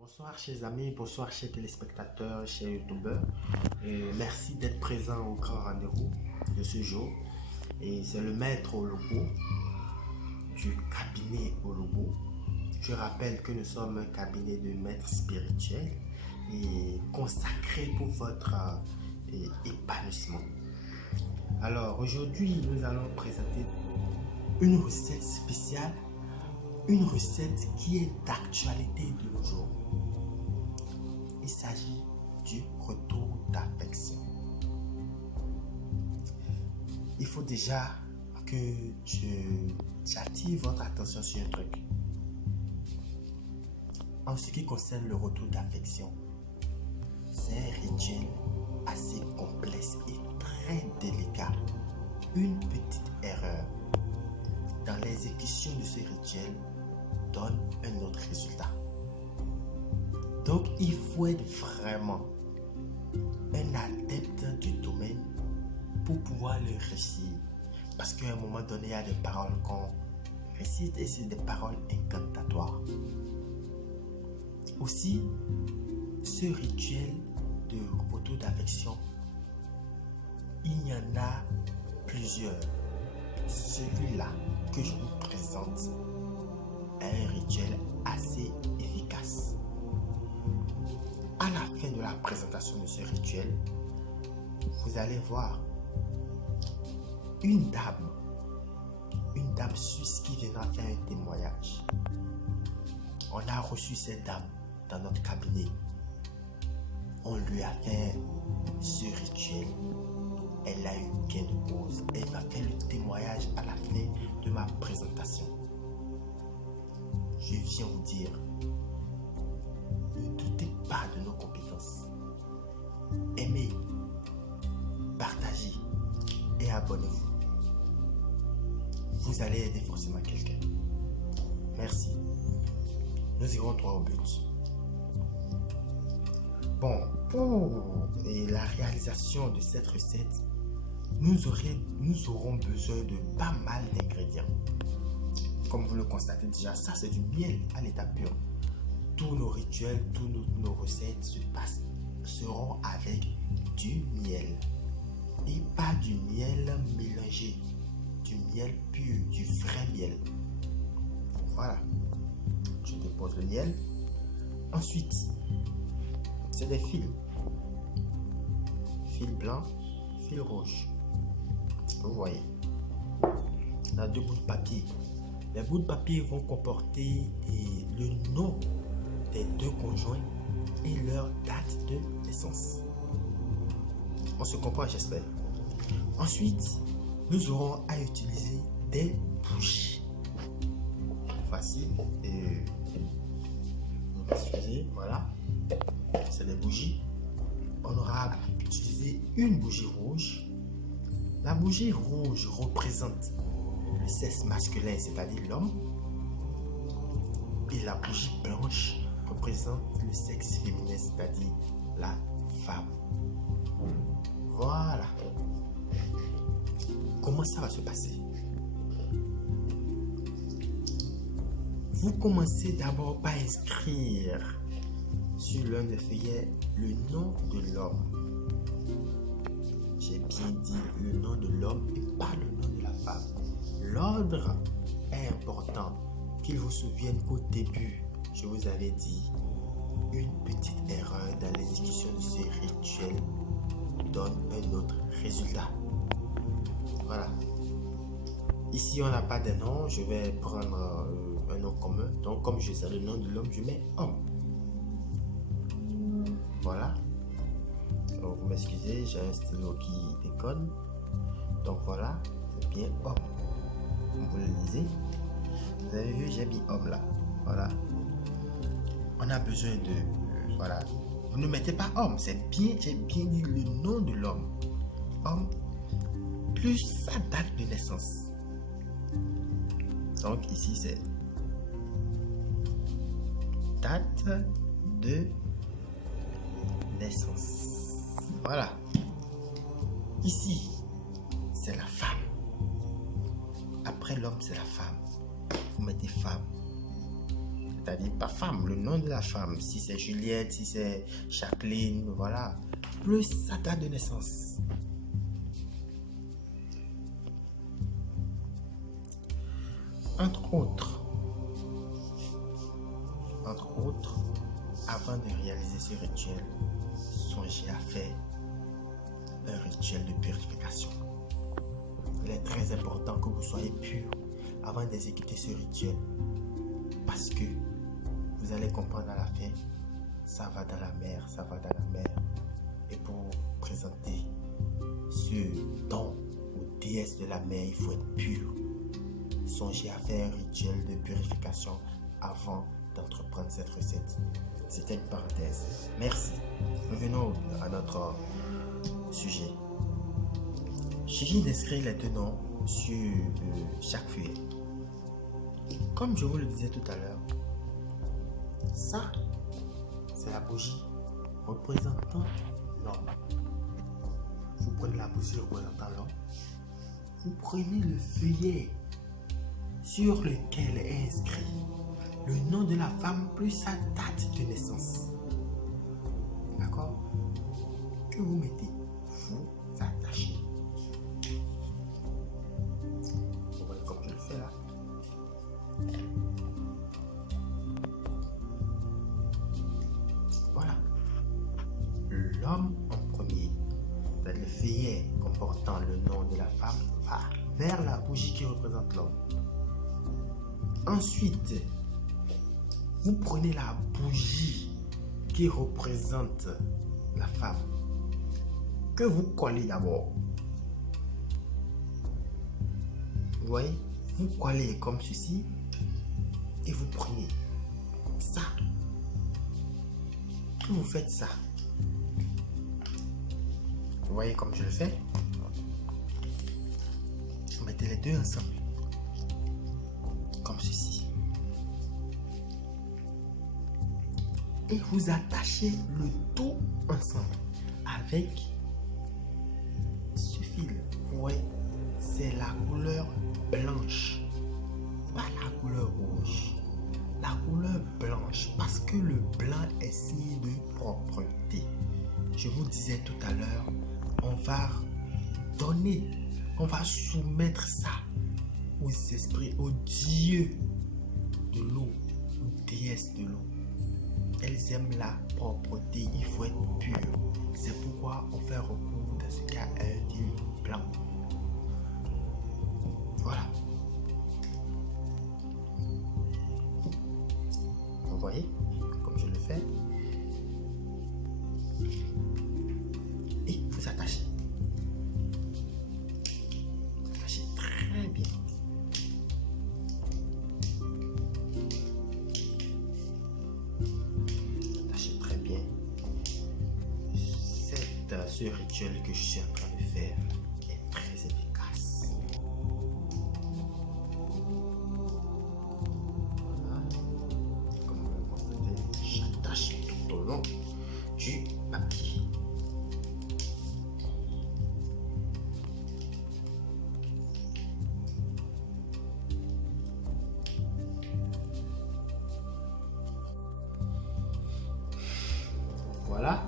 Bonsoir chers amis, bonsoir chers téléspectateurs, chers youtubeurs. Merci d'être présents au grand rendez-vous de ce jour. Et c'est le maître au logo du cabinet au logo. Je rappelle que nous sommes un cabinet de maîtres spirituels et consacré pour votre épanouissement. Alors aujourd'hui, nous allons présenter une recette spéciale, une recette qui est d'actualité de nos jours. Il s'agit du retour d'affection. Il faut déjà que j'attire votre attention sur un truc. En ce qui concerne le retour d'affection, c'est un rituel assez complexe et très délicat. Une petite erreur dans l'exécution de ce rituel donne un autre résultat. Donc il faut être vraiment un adepte du domaine pour pouvoir le réussir. Parce qu'à un moment donné, il y a des paroles qu'on récite et c'est des paroles incantatoires. Aussi, ce rituel de retour d'affection, il y en a plusieurs. Celui-là que je vous présente est un rituel assez efficace. À la fin de la présentation de ce rituel, vous allez voir une dame suisse qui viendra faire un témoignage. On a reçu cette dame dans notre cabinet. On lui a fait ce rituel. Elle a eu gain de cause. Elle m'a fait le témoignage à la fin de ma présentation. Je viens vous dire, ne doutez pas de nos compétences. Aimez, partagez et abonnez-vous. Vous allez aider forcément quelqu'un. Merci. Nous irons droit au but. Bon, pour la réalisation de cette recette, nous aurons besoin de pas mal d'ingrédients. Comme vous le constatez déjà, ça c'est du miel à l'état pur. Tous nos rituels, toutes nos recettes seront avec du miel. Et pas du miel mélangé, du miel pur, du vrai miel. Voilà. Je dépose le miel. Ensuite, c'est des fils. Fil blanc, fil rouge. Vous voyez. On a deux bouts de papier. Les bouts de papier vont comporter le nom des deux conjoints et leur date de naissance. On se comprend, j'espère. Ensuite, nous aurons à utiliser des bougies. Facile. Et vous m'excusez, voilà. C'est des bougies. On aura utilisé une bougie rouge. La bougie rouge représente le sexe masculin, c'est-à-dire l'homme. Et la bougie blanche représente le sexe féminin, c'est-à-dire la femme. Voilà. Comment ça va se passer? Vous commencez d'abord par inscrire sur l'un des feuillets le nom de l'homme. J'ai bien dit le nom de l'homme et pas le nom de la femme. L'ordre est important. Qu'il vous souvienne qu'au début, je vous avais dit, une petite erreur dans l'exécution de ce rituel donne un autre résultat. Voilà. Ici, on n'a pas de nom. Je vais prendre un nom commun. Donc, comme je sais le nom de l'homme, je mets homme. Voilà. Donc, vous m'excusez, j'ai un stylo qui déconne. Donc, voilà. C'est bien homme. Vous le lisez. Vous avez vu, j'ai mis homme là. Voilà. On a besoin de... voilà. Vous ne mettez pas homme. C'est bien, j'ai bien dit le nom de l'homme. Homme plus sa date de naissance. Donc ici c'est date de naissance. Voilà. Ici c'est la femme. Après l'homme c'est la femme. Vous mettez femme. c'est-à-dire ta femme, le nom de la femme, si c'est Juliette, si c'est Jacqueline, voilà, plus sa date de naissance. Entre autres, avant de réaliser ce rituel, songez à faire un rituel de purification. Il est très important que vous soyez pur avant d'exécuter ce rituel, parce que vous allez comprendre à la fin, ça va dans la mer, ça va dans la mer. Et pour présenter ce don aux déesses de la mer, il faut être pur. Songez à faire un rituel de purification avant d'entreprendre cette recette. C'était une parenthèse. Merci. Revenons à notre sujet. Suffit d'inscrire les deux noms sur chaque feuille. Comme je vous le disais tout à l'heure, ça, c'est la bougie représentant l'homme. Vous prenez la bougie représentant l'homme. Vous prenez le feuillet sur lequel est inscrit le nom de la femme plus sa date de naissance. D'accord? Que vous mettez, vous attachez. Vous voyez comme je le fais là. Voilà. L'homme en premier, le feuillet comportant le nom de la femme, va vers la bougie qui représente l'homme. Ensuite, vous prenez la bougie qui représente la femme, que vous collez d'abord. Vous voyez, vous collez comme ceci et vous prenez ça. Que vous faites ça. Vous voyez comme je le fais. Vous mettez les deux ensemble. Comme ceci. Et vous attachez le tout ensemble avec ce fil. Vous voyez, c'est la couleur blanche, pas la couleur rouge. La couleur blanche, parce que le blanc est signe de propreté. Je vous disais tout à l'heure, on va donner, on va soumettre ça aux esprits, aux dieux de l'eau, aux déesses de l'eau. Elles aiment la propreté, il faut être pur. C'est pourquoi on fait recours dans ce cas à un fil blanc. Voilà. Vous voyez, comme je le fais. Et vous attachez. Attachez très bien. Attachez très bien. Ce rituel que je suis en train de faire est très efficace. Voilà. Comme vous le constatez, j'attache tout au long du papier. Voilà.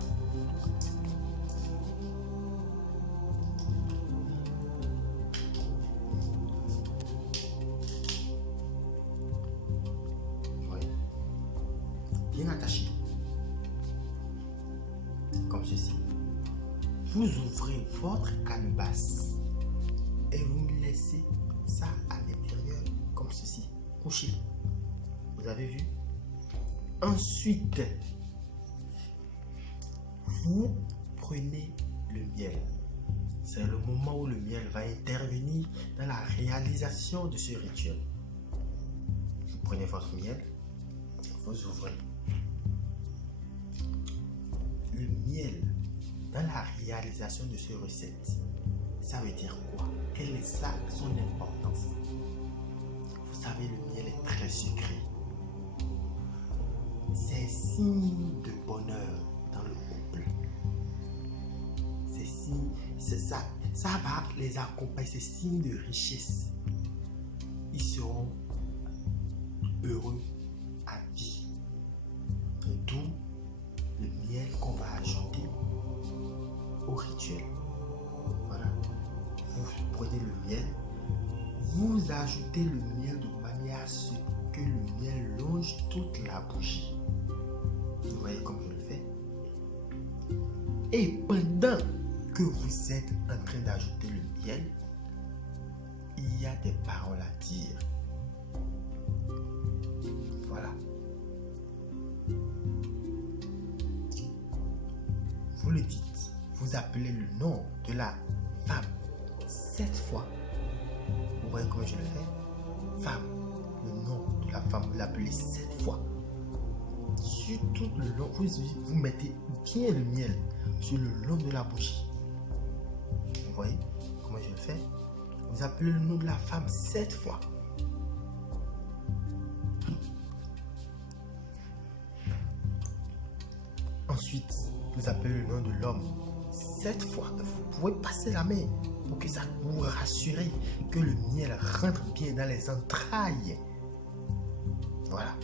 Bien attaché, comme ceci. Vous ouvrez votre calebasse et vous laissez ça à l'intérieur, comme ceci, couché. Vous avez vu? Ensuite, vous prenez le miel. C'est le moment où le miel va intervenir dans la réalisation de ce rituel. Vous prenez votre miel, vous ouvrez. Le miel dans la réalisation de cette recette, ça veut dire quoi? Quelle est son importance? Vous savez, le miel est très sucré. C'est signe de bonheur dans le couple. Ça va les accompagner, c'est signe de richesse. Ils seront heureux à vie. rituel. Voilà. Vous prenez le miel, vous ajoutez le miel de manière à ce que le miel longe toute la bougie. Vous voyez comme je le fais. Et pendant que vous êtes en train d'ajouter le miel, il y a des paroles à dire. Voilà. Vous le dites, vous appelez le nom de la femme 7 fois. Vous voyez comment je le fais? Femme, le nom de la femme, vous l'appelez 7 fois. Sur tout le long, vous mettez bien le miel sur le long de la bougie. Vous voyez comment je le fais? Vous appelez le nom de la femme 7 fois. Ensuite, vous appelez le nom de l'homme 7 fois. Vous pouvez passer la main pour que ça vous rassure que le miel rentre bien dans les entrailles. Voilà.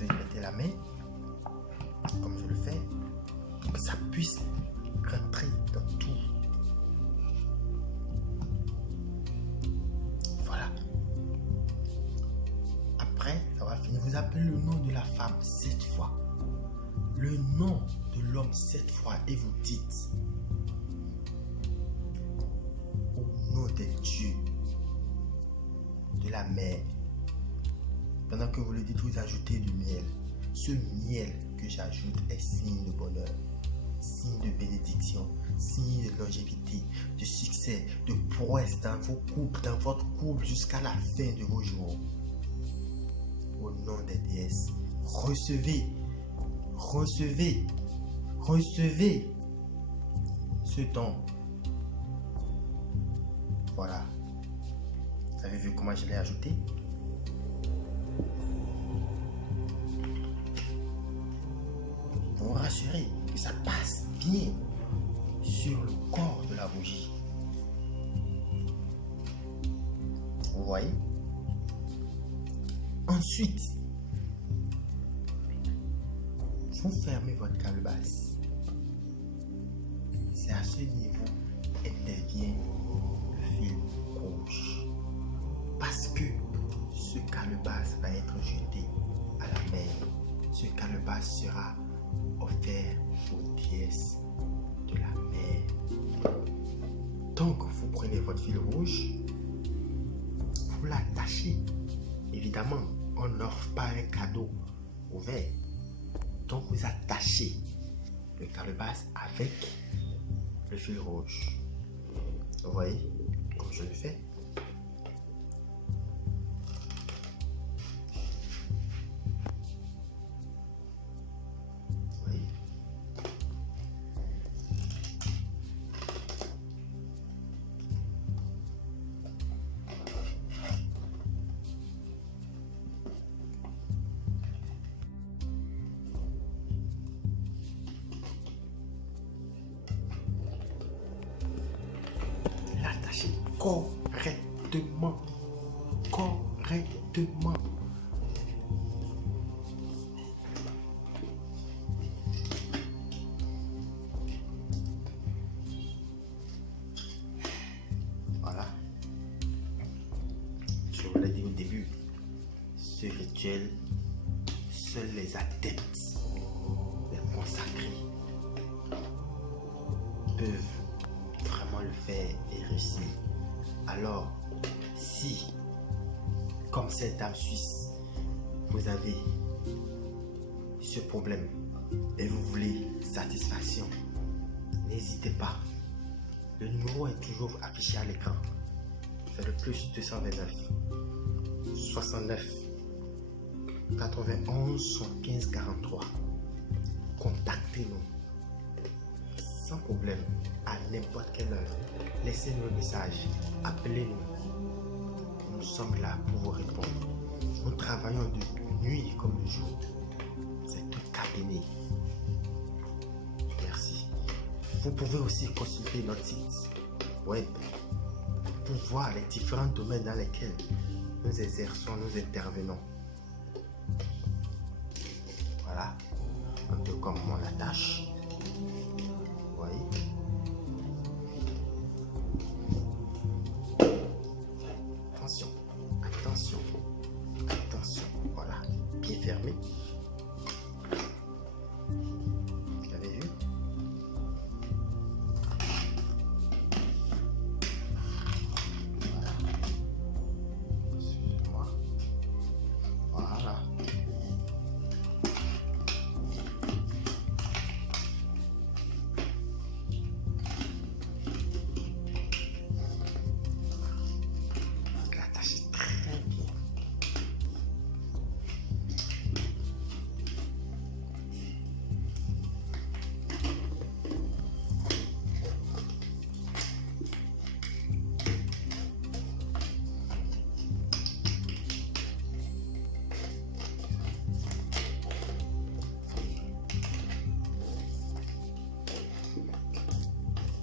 Vous mettez la main, comme je le fais, pour que ça puisse rentrer dans tout. Voilà. Après, ça va finir. Vous appelez le nom de la femme 7 fois. Le nom de l'homme 7 fois et vous dites: au nom des dieux, de la mer. Pendant que vous le dites, vous ajoutez du miel. Ce miel que j'ajoute est signe de bonheur, signe de bénédiction, signe de longévité, de succès, de prouesse dans vos couples, dans votre couple jusqu'à la fin de vos jours. Au nom des déesses, recevez ce don. Voilà. Vous avez vu comment je l'ai ajouté? Vous rassurez que ça passe bien sur le corps de la bougie. Vous voyez? Ensuite, vous fermez votre calebasse. C'est à ce niveau intervient le fil rouge. Parce que ce calebasse va être jeté à la mer. Ce calebasse sera offert aux déesses de la mer. Donc, vous prenez votre fil rouge, vous l'attachez. Évidemment, on n'offre pas un cadeau ouvert. Donc, vous attachez le calebasse avec le fil rouge. Vous voyez, comme je le fais. Vous voyez. L'attacher correctement. Voilà. Je vous l'ai dit au début, ce rituel, seuls les adeptes, les consacrés, peuvent vraiment le faire et réussir. Alors, si, comme cette dame suisse, vous avez ce problème et vous voulez satisfaction, n'hésitez pas. Le numéro est toujours affiché à l'écran. C'est le plus 229 69 91 75 43. Contactez-nous sans problème à n'importe quelle heure. Laissez-nous un message, appelez-nous. Nous sommes là pour vous répondre. Nous travaillons de nuit comme de jour. C'est un cabinet. Merci. Vous pouvez aussi consulter notre site web pour voir les différents domaines dans lesquels nous exerçons, nous intervenons. Voilà un peu comme mon attache. Vous voyez? Attention, attention, attention. Voilà, pied fermé. Vous avez vu? Voilà. Suivez-moi. Voilà. L'attachez très bien.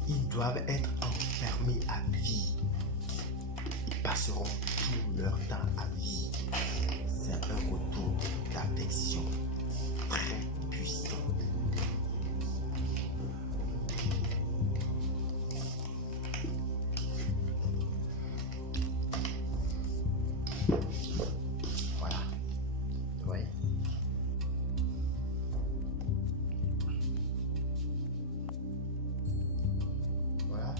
Ils doivent être enfermés à vie. Ils passeront tout leur temps à vie. C'est un retour d'affection très puissant. Voilà. Vous voyez? Voilà.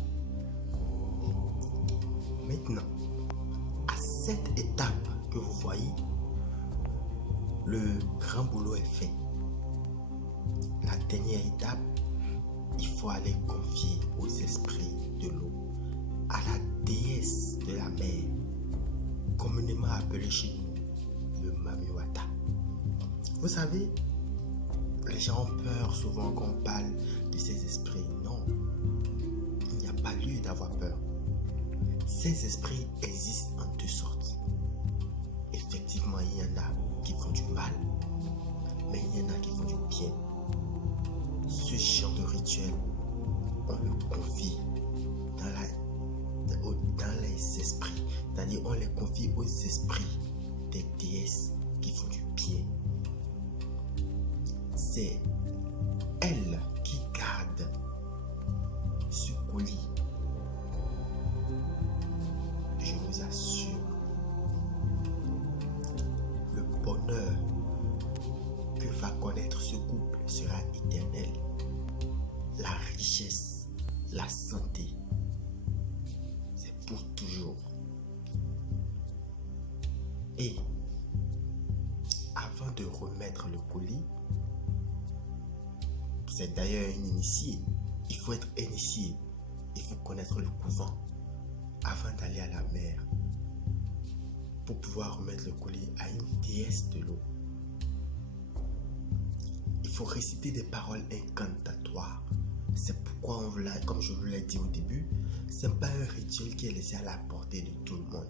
Maintenant, à cette étape que vous voyez, le grand boulot est fait. La dernière étape, il faut aller confier aux esprits de l'eau, à la déesse de la mer, communément appelée chez nous le Mamiwata. Vous savez, les gens ont peur souvent qu'on parle de ces esprits. Non, il n'y a pas lieu d'avoir peur. Ces esprits existent en deux sortes. Effectivement, il y en a qui font du mal, mais il y en a qui font du bien. Ce genre de rituel, on le confie dans les esprits, c'est-à-dire on les confie aux esprits des déesses qui font du bien. C'est elles qui gardent ce colis. Je vous assure, le bonheur que va connaître ce couple sera éternel. La richesse, la santé, c'est pour toujours. Et avant de remettre le colis, c'est d'ailleurs un initié. Il faut être initié. Il faut connaître le couvent avant d'aller à la mer pour pouvoir remettre le colis à une déesse de l'eau. Il faut réciter des paroles incantatoires. C'est pourquoi comme je vous l'ai dit au début, ce n'est pas un rituel qui est laissé à la portée de tout le monde.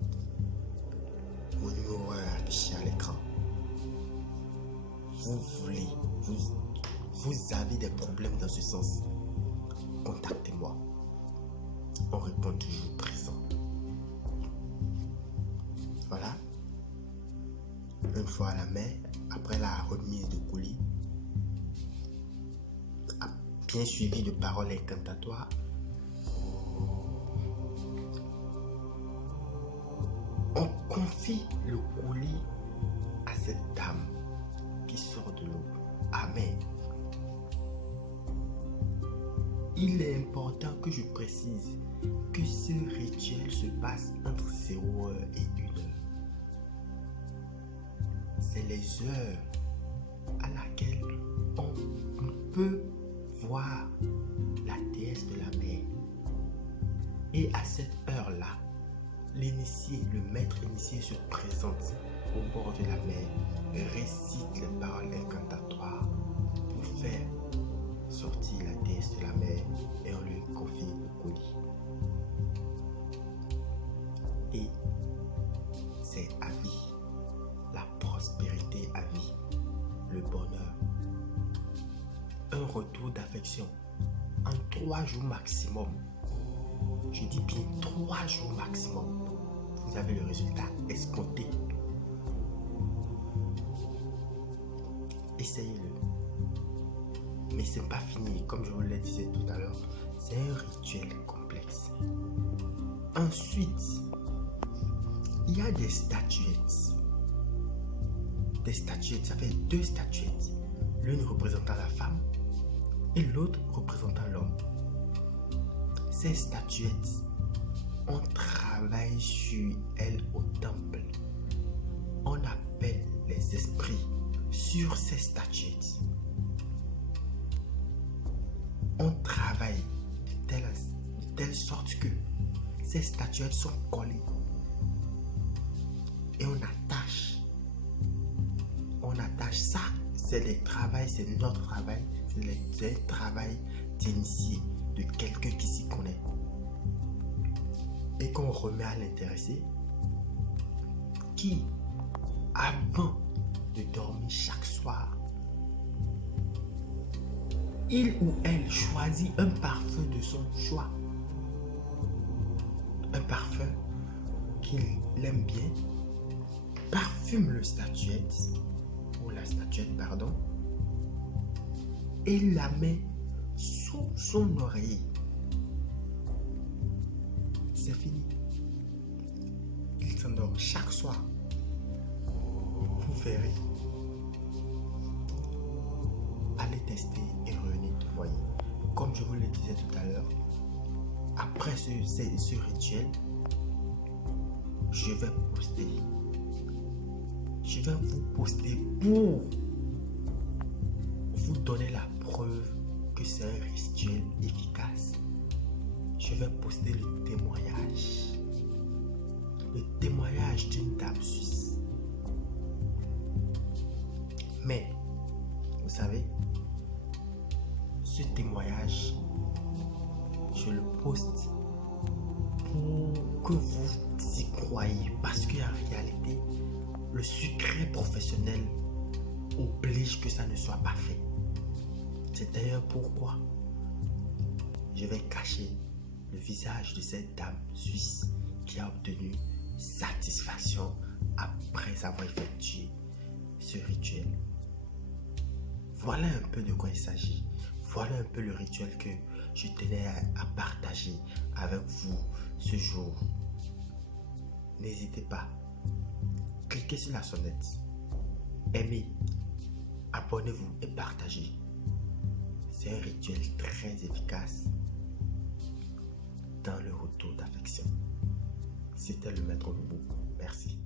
Mon numéro est affiché à l'écran. Vous avez des problèmes dans ce sens, contactez-moi. On répond toujours présent. Voilà. Une fois à la mer, après la remise de colis, bien suivi de paroles incantatoires, on confie le colis à cette dame qui sort de l'eau. Amen. Il est important que je précise que ce rituel se passe entre 0h et 1h. C'est les heures à laquelle on peut voir la déesse de la mer. Et à cette heure-là, l'initié, le maître initié se présente au bord de la mer, récite les paroles incantatoires pour faire sortir la déesse de la mer et on lui confie le colis. Et c'est à vie, la prospérité à vie, le bonheur. Un retour d'affection en 3 jours maximum. Je dis bien 3 jours maximum. Vous avez le résultat escompté. Essayez-le. Mais c'est pas fini, comme je vous le disais tout à l'heure, c'est un rituel complexe. Ensuite, il y a des statuettes. Des statuettes, ça fait 2 statuettes. L'une représentant la femme et l'autre représentant l'homme. Ces statuettes, on travaille sur elles au temple. On appelle les esprits sur ces statuettes. On travaille de telle sorte que ces statuettes sont collées. Et on attache ça. C'est notre travail. C'est le travail d'initié de quelqu'un qui s'y connaît. Et qu'on remet à l'intéressé qui, avant de dormir chaque soir, il ou elle choisit un parfum de son choix. Un parfum qu'il aime bien, parfume la statuette, et la met sous son oreiller. C'est fini. Il s'endort chaque soir. Vous verrez. Allez tester et revenez témoigner. Comme je vous le disais tout à l'heure, après ce rituel, je vais vous poster pour vous donner la preuve que c'est un rituel efficace. Je vais poster le témoignage d'une dame suisse. Mais, vous savez, ce témoignage, je le poste pour que vous y croyez. Parce qu'en réalité, le secret professionnel oblige que ça ne soit pas fait. C'est d'ailleurs pourquoi je vais cacher le visage de cette dame suisse qui a obtenu satisfaction après avoir effectué ce rituel. Voilà un peu de quoi il s'agit. Voilà un peu le rituel que je tenais à partager avec vous ce jour. N'hésitez pas. Cliquez sur la sonnette. Aimez, abonnez-vous et partagez. C'est un rituel très efficace dans le retour d'affection. C'était le Maître Lobo. Merci.